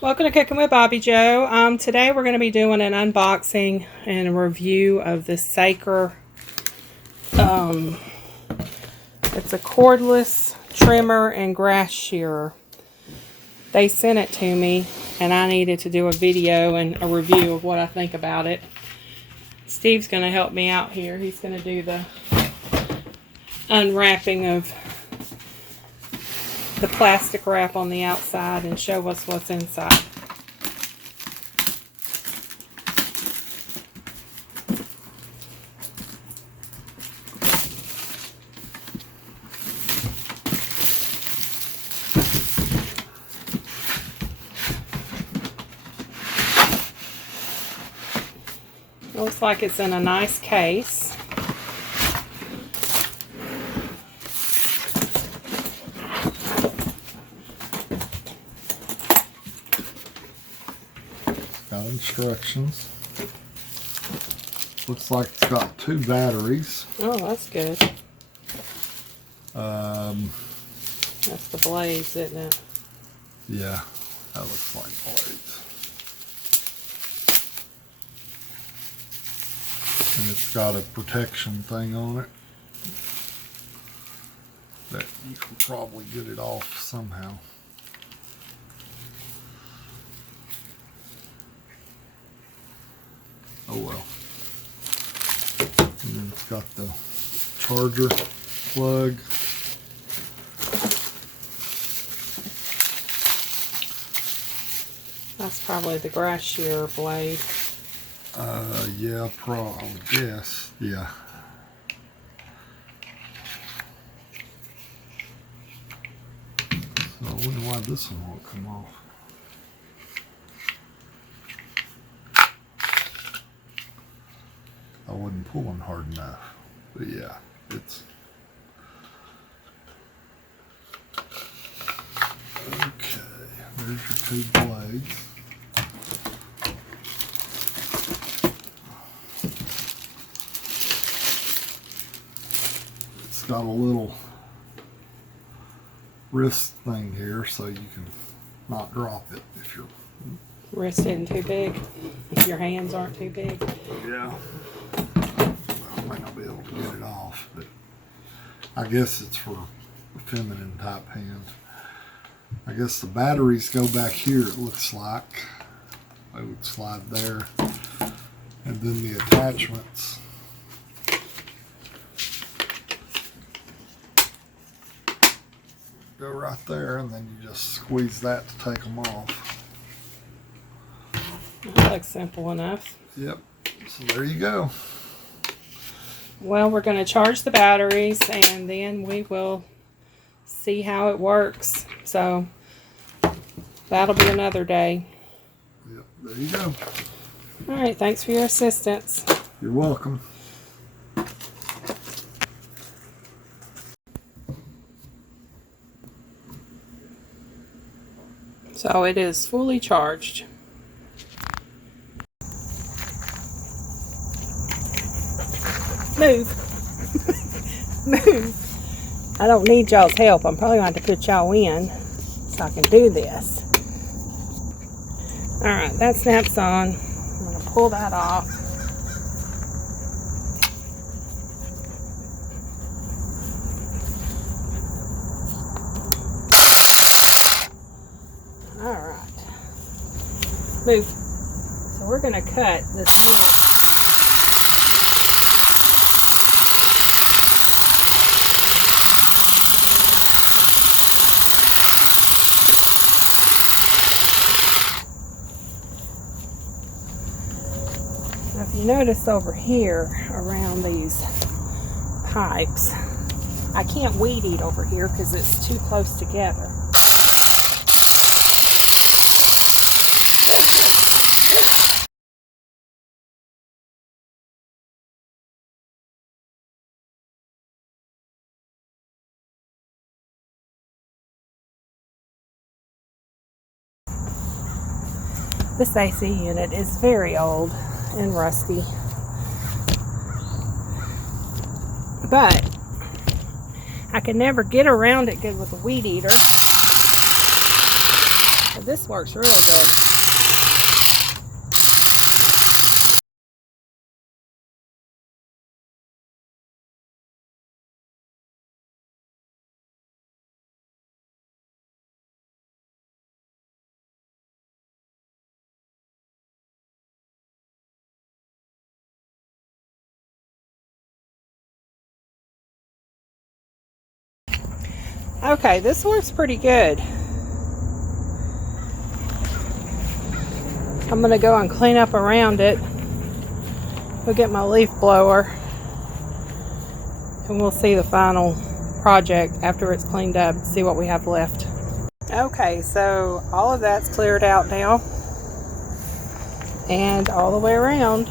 Welcome to Cooking with Bobbi Jo. Today we're going to be doing an unboxing and a review of this Saker. It's a cordless trimmer and grass shearer. They sent it to me and I needed to do a video and a review of what I think about it. Steve's going to help me out here. He's going to do the unwrapping of the plastic wrap on the outside and show us what's inside. Looks like it's in a nice case. Got instructions. Looks like it's got 2 batteries. Oh, that's good. That's the blades, isn't it? Yeah, that looks like blades. And it's got a protection thing on it that you can probably get it off somehow. Oh well. And then it's got the charger plug. That's probably the grass shearer blade. Yeah, I would guess. Yeah. So I wonder why this one won't come off. I wasn't pulling hard enough. But yeah, it's okay. There's your 2 blades. It's got a little wrist thing here so you can not drop it if your Wrist isn't too big. If your hands aren't too big. yeah. I might not be able to get it off, but I guess it's for feminine type hands. I guess the batteries go back here, it looks like. They would slide there. And then the attachments go right there, and then you just squeeze that to take them off. That looks simple enough. Yep. So there you go. Well, we're going to charge the batteries and then we will see how it works. So that'll be another day. Yep. There you go. All right. Thanks for your assistance. You're welcome. So it is fully charged. Move. Move. I don't need y'all's help. I'm probably going to have to put y'all in so I can do this. Alright, that snaps on. I'm going to pull that off. Alright. Move. So we're going to cut this nut. Now, if you notice over here around these pipes, I can't weed eat over here because it's too close together. This AC unit is very old and rusty, but I could never get around it good with a weed eater. But this works really good. Okay, this works pretty good. I'm gonna go and clean up around it. Go get my leaf blower, and we'll see the final project after it's cleaned up, see what we have left. Okay, so all of that's cleared out now, and all the way around.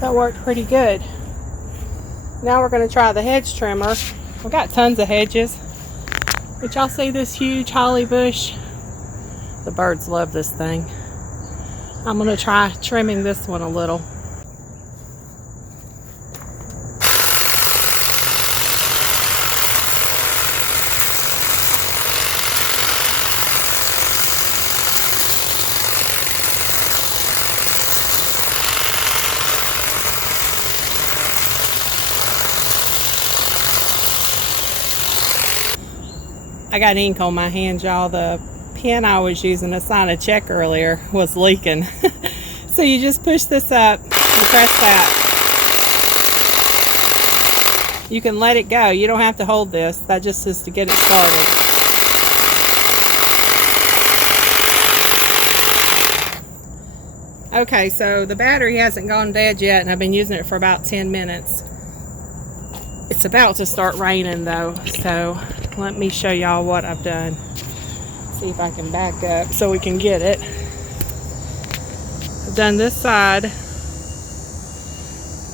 That worked pretty good. Now we're going to try the hedge trimmer. We got tons of hedges. Did y'all see this huge holly bush? The birds love this thing. I'm going to try trimming this one a little. I got ink on my hands, y'all. The pen I was using to sign a check earlier was leaking. So you just push this up and press that. You can let it go. You don't have to hold this. That just is to get it started. Okay, so the battery hasn't gone dead yet, and I've been using it for about 10 minutes. It's about to start raining though, so let me show y'all what I've done. See if I can back up so we can get it. I've done this side.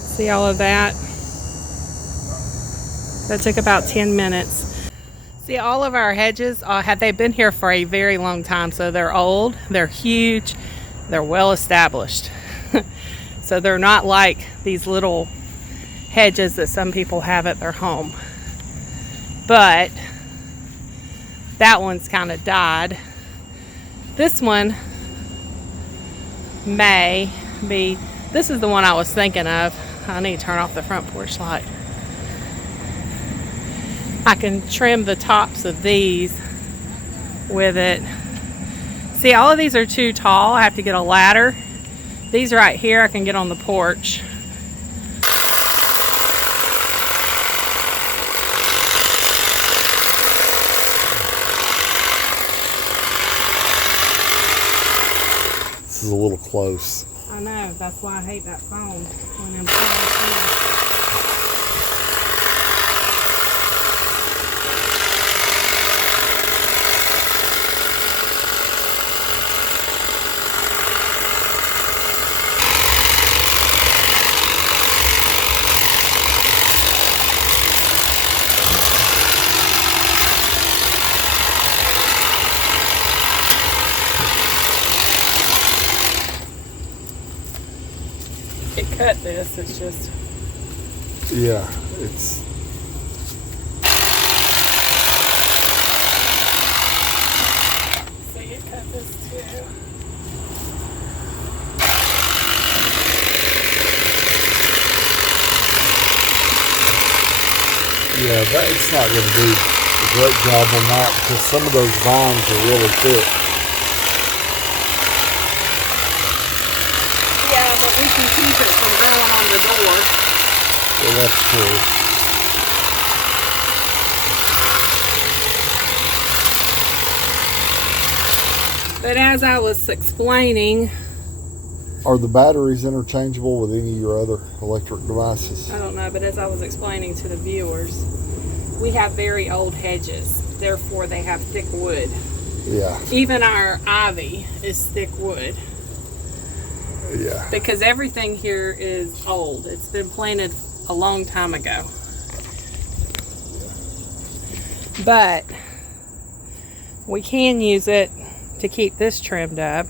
See all of that? That took about 10 minutes. See, all of our hedges, they've been here for a very long time, so they're old, they're huge, they're well established. So they're not like these little hedges that some people have at their home. But that one's kind of died. This one may be, this is the one I was thinking of. I need to turn off the front porch light. I can trim the tops of these with it. See, all of these are too tall. I have to get a ladder. These right here I can get on the porch. This is a little close. I know, that's why I hate that phone when I'm playing. It cut this, it's just... Yeah, it's... See, it cut this too. Yeah, it's not going to do a great job on that because some of those vines are really thick. Yeah, but we can keep it from going on the door. Yeah, that's true. But as I was explaining... Are the batteries interchangeable with any of your other electric devices? I don't know, but as I was explaining to the viewers, we have very old hedges. Therefore, they have thick wood. Yeah. Even our ivy is thick wood. Yeah. Because everything here is old. It's been planted a long time ago. But we can use it to keep this trimmed up.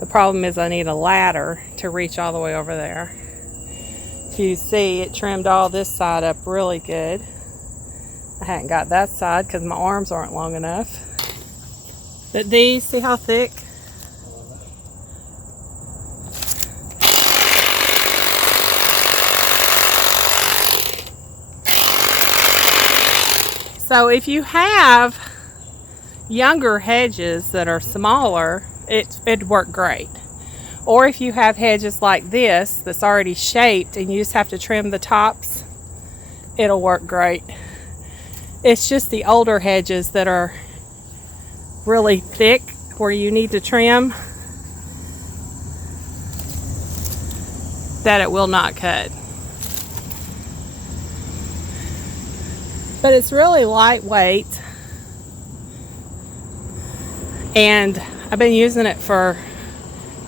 The problem is I need a ladder to reach all the way over there. If you see, it trimmed all this side up really good. I hadn't got that side because my arms aren't long enough. But these, see how thick? So if you have younger hedges that are smaller, it'd work great. Or if you have hedges like this that's already shaped and you just have to trim the tops, it'll work great. It's just the older hedges that are really thick where you need to trim that it will not cut. But it's really lightweight, and I've been using it for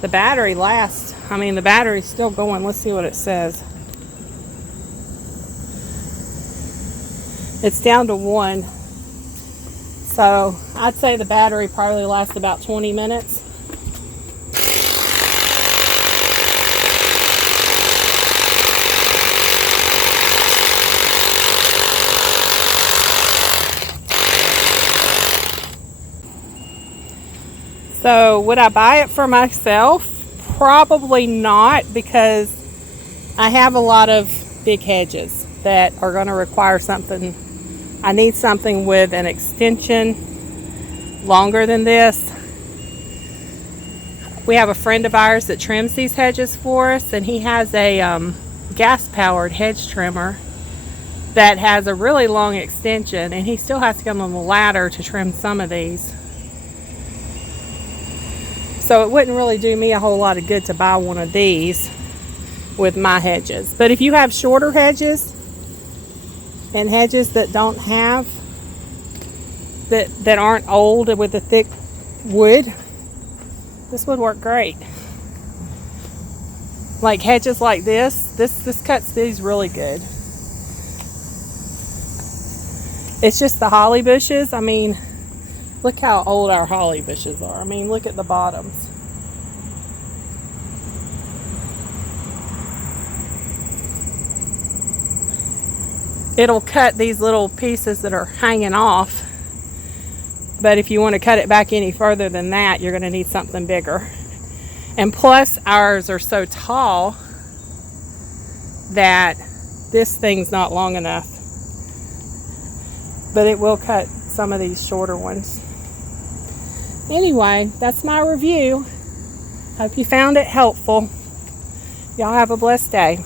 the battery the battery's still going. Let's see what it says. It's down to 1. So I'd say the battery probably lasts about 20 minutes. So would I buy it for myself? Probably not, because I have a lot of big hedges that are going to require something. I need something with an extension longer than this. We have a friend of ours that trims these hedges for us, and he has a gas-powered hedge trimmer that has a really long extension, and he still has to come on the ladder to trim some of these. So it wouldn't really do me a whole lot of good to buy one of these with my hedges. But if you have shorter hedges and hedges that don't have, that aren't old with a thick wood, this would work great. Like hedges like this cuts these really good. It's just the holly bushes. I mean, look how old our holly bushes are. I mean, look at the bottoms. It'll cut these little pieces that are hanging off. But if you want to cut it back any further than that, you're going to need something bigger. And plus, ours are so tall that this thing's not long enough. But it will cut some of these shorter ones. Anyway, that's my review. Hope you found it helpful. Y'all have a blessed day.